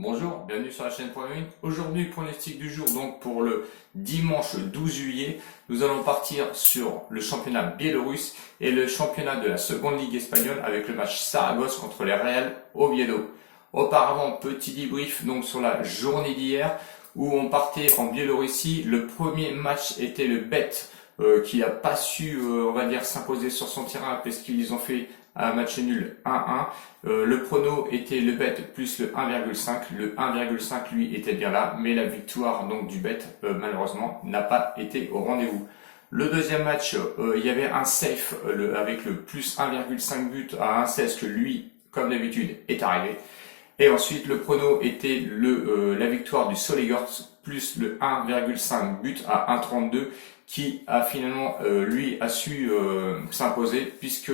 Bonjour, bienvenue sur la chaîne Point Win. Aujourd'hui, pronostic du jour, donc pour le dimanche 12 juillet, nous allons partir sur le championnat biélorusse et le championnat de la seconde ligue espagnole avec le match Saragosse contre les Real Oviedo. Auparavant, petit débrief donc sur la journée d'hier où on partait en Biélorussie. Le premier match était le Bet qui n'a pas su, on va dire, s'imposer sur son terrain parce qu'ils ont fait un match nul 1-1. Le prono était le bet plus le 1,5. Le 1,5 lui était bien là, mais la victoire donc du bet malheureusement n'a pas été au rendez-vous. Le deuxième match, il y avait un safe avec le plus 1,5 but à 1,16 que lui, comme d'habitude, est arrivé. Et ensuite, le prono était la victoire du Soligorsk plus le 1,5 but à 1,32 qui a finalement, lui, a su s'imposer puisque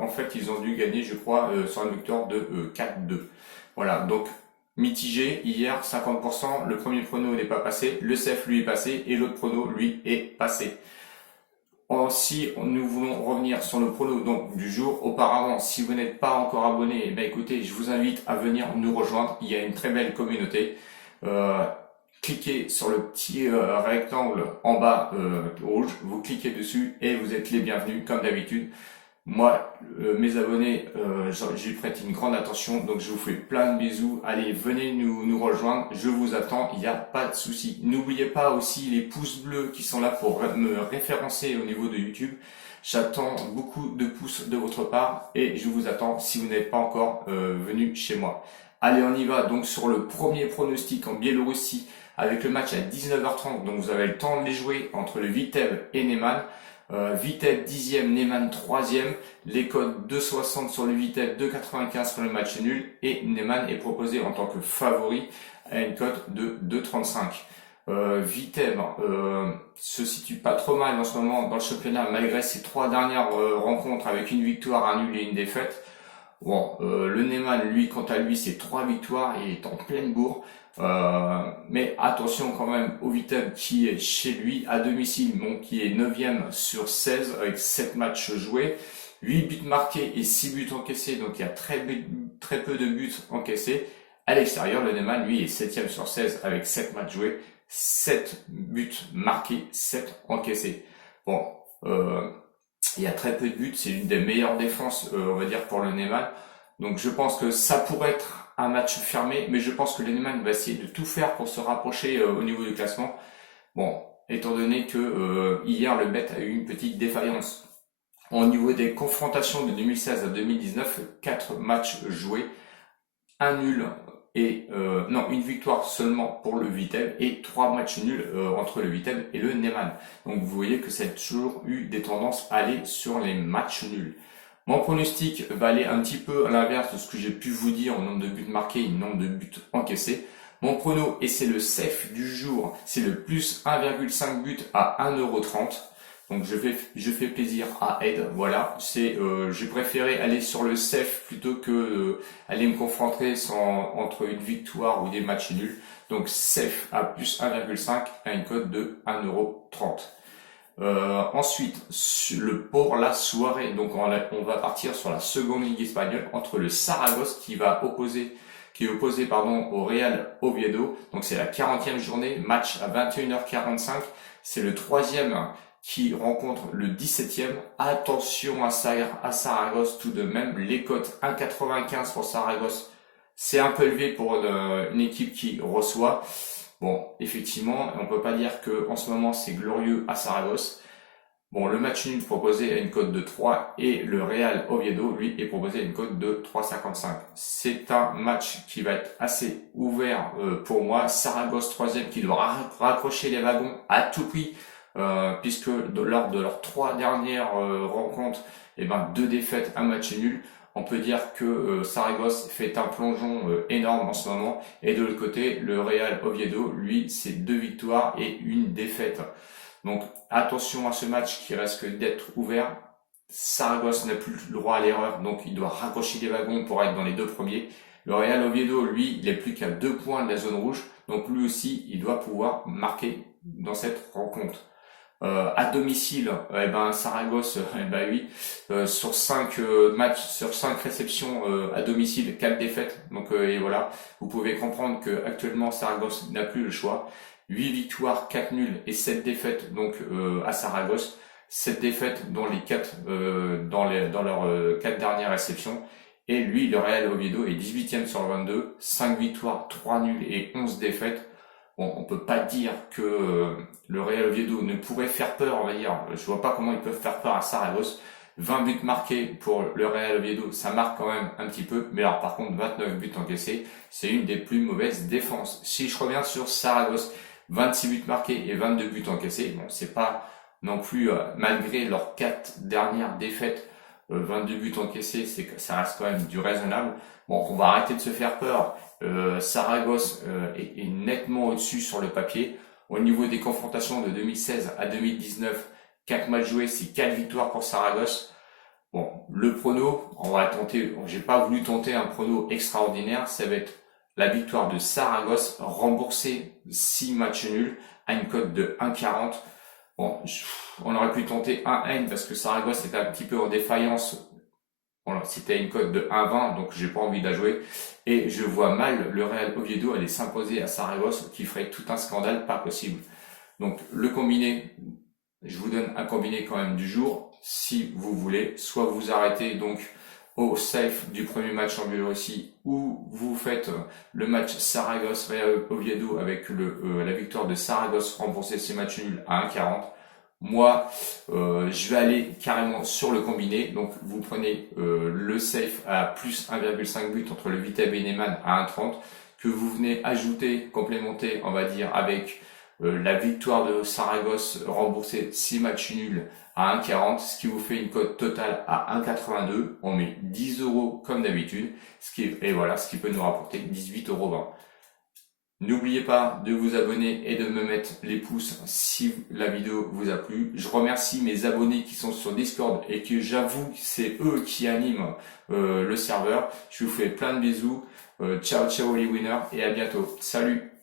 en fait, ils ont dû gagner, je crois, sur une victoire de 4-2. Voilà, donc mitigé hier, 50%. Le premier prono n'est pas passé, le CEF lui est passé et l'autre prono, lui, est passé. Si nous voulons revenir sur le prono donc, du jour, auparavant, si vous n'êtes pas encore abonné, eh bien, écoutez, je vous invite à venir nous rejoindre. Il y a une très belle communauté. Cliquez sur le petit rectangle en bas rouge, vous cliquez dessus et vous êtes les bienvenus comme d'habitude. Moi, mes abonnés, j'y prête une grande attention, donc je vous fais plein de bisous. Allez, venez nous rejoindre, je vous attends, il n'y a pas de souci. N'oubliez pas aussi les pouces bleus qui sont là pour me référencer au niveau de YouTube. J'attends beaucoup de pouces de votre part et je vous attends si vous n'êtes pas encore venu chez moi. Allez, on y va donc sur le premier pronostic en Biélorussie avec le match à 19h30, donc vous avez le temps de les jouer entre le Viteb et Neman. Viteb 10e, Neman 3e, les codes 2,60 sur le Viteb, 2,95 sur le match nul et Neman est proposé en tant que favori à une cote de 2,35. Viteb se situe pas trop mal en ce moment dans le championnat malgré ses 3 dernières rencontres avec une victoire, un nul et une défaite. Bon, le Neman, lui, quant à lui, c'est 3 victoires, il est en pleine bourre. Mais attention quand même au Viteb qui est chez lui à domicile, donc qui est 9e sur 16 avec 7 matchs joués, 8 buts marqués et 6 buts encaissés, donc il y a très peu de buts encaissés. À l'extérieur, le Neman lui est 7e sur 16 avec 7 matchs joués, 7 buts marqués, 7 encaissés. Bon, il y a très peu de buts, c'est une des meilleures défenses on va dire pour le Neman. Donc je pense que ça pourrait être un match fermé, mais je pense que le Neman va essayer de tout faire pour se rapprocher au niveau du classement. Bon, étant donné que hier le Bet a eu une petite défaillance. Au niveau des confrontations de 2016 à 2019, 4 matchs joués, un nul et une victoire seulement pour le Viteb et 3 matchs nuls entre le Viteb et le Neman. Donc vous voyez que ça a toujours eu des tendances à aller sur les matchs nuls. Mon pronostic va aller un petit peu à l'inverse de ce que j'ai pu vous dire en nombre de buts marqués et nombre de buts encaissés. Mon prono, et c'est le CEF du jour, c'est le plus 1,5 but à 1,30 €. Donc je fais plaisir à Ed, voilà. J'ai préféré aller sur le CEF plutôt que aller me confronter entre une victoire ou des matchs nuls. Donc CEF à plus 1,5 à une cote de 1,30 €. Ensuite, pour la soirée, donc on va partir sur la seconde ligue espagnole entre le Saragosse qui est opposé au Real Oviedo. Donc c'est la 40e journée, match à 21h45. C'est le troisième qui rencontre le 17e. Attention à Saragosse tout de même. Les cotes 1,95 pour Saragosse, c'est un peu élevé pour une équipe qui reçoit. Bon, effectivement, on peut pas dire que en ce moment c'est glorieux à Saragosse. Bon, le match nul proposé à une cote de 3 et le Real Oviedo, lui, est proposé à une cote de 3,55. C'est un match qui va être assez ouvert pour moi. Saragosse 3e qui doit raccrocher les wagons à tout prix puisque lors de leurs 3 dernières rencontres, 2 défaites, un match nul. On peut dire que Saragosse fait un plongeon énorme en ce moment. Et de l'autre côté, le Real Oviedo, lui, c'est 2 victoires et une défaite. Donc attention à ce match qui risque d'être ouvert. Saragosse n'a plus le droit à l'erreur, donc il doit raccrocher les wagons pour être dans les 2 premiers. Le Real Oviedo, lui, il n'est plus qu'à 2 points de la zone rouge. Donc lui aussi, il doit pouvoir marquer dans cette rencontre. À domicile, eh ben Saragosse, eh ben oui, sur 5 matchs, sur 5 réceptions à domicile, 4 défaites. Donc et voilà, vous pouvez comprendre que actuellement Saragosse n'a plus le choix. 8 victoires, 4 nuls et 7 défaites donc à Saragosse. 7 défaites dont les 4 dans leurs 4 dernières réceptions. Et lui, le Real Oviedo est 18e sur 22, 5 victoires, 3 nuls et 11 défaites. Bon, on peut pas dire que le Real Oviedo ne pourrait faire peur, on va dire. Je vois pas comment ils peuvent faire peur à Saragosse. 20 buts marqués pour le Real Oviedo, ça marque quand même un petit peu. Mais alors par contre, 29 buts encaissés, c'est une des plus mauvaises défenses. Si je reviens sur Saragosse, 26 buts marqués et 22 buts encaissés, bon, c'est pas non plus, malgré leurs 4 dernières défaites, 22 buts encaissés, ça reste quand même du raisonnable. Bon, on va arrêter de se faire peur. Saragosse est nettement au-dessus sur le papier. Au niveau des confrontations de 2016 à 2019, 4 matchs joués, c'est 4 victoires pour Saragosse. Bon, le prono, on va tenter, j'ai pas voulu tenter un prono extraordinaire, ça va être la victoire de Saragosse, remboursée 6 matchs nuls à une cote de 1,40. Bon, on aurait pu tenter 1N parce que Saragosse était un petit peu en défaillance. Bon, c'était une cote de 1,20, donc j'ai pas envie de la jouer. Et je vois mal le Real Oviedo aller s'imposer à Saragosse, qui ferait tout un scandale, pas possible. Donc le combiné, je vous donne un combiné quand même du jour, si vous voulez. Soit vous arrêtez donc au safe du premier match en Biélorussie, ou vous faites le match Saragosse-Real Oviedo avec la victoire de Saragosse remboursée ses matchs nuls à 1,40. Moi, je vais aller carrément sur le combiné. Donc, vous prenez le safe à plus 1,5 but entre le Vita Beneman à 1,30 que vous venez ajouter, complémenter, on va dire, avec la victoire de Saragosse remboursée 6 matchs nuls à 1,40, ce qui vous fait une cote totale à 1,82. On met 10 € comme d'habitude, et voilà, ce qui peut nous rapporter 18,20 €. N'oubliez pas de vous abonner et de me mettre les pouces si la vidéo vous a plu. Je remercie mes abonnés qui sont sur Discord et que j'avoue que c'est eux qui animent le serveur. Je vous fais plein de bisous. Ciao ciao les winners et à bientôt. Salut!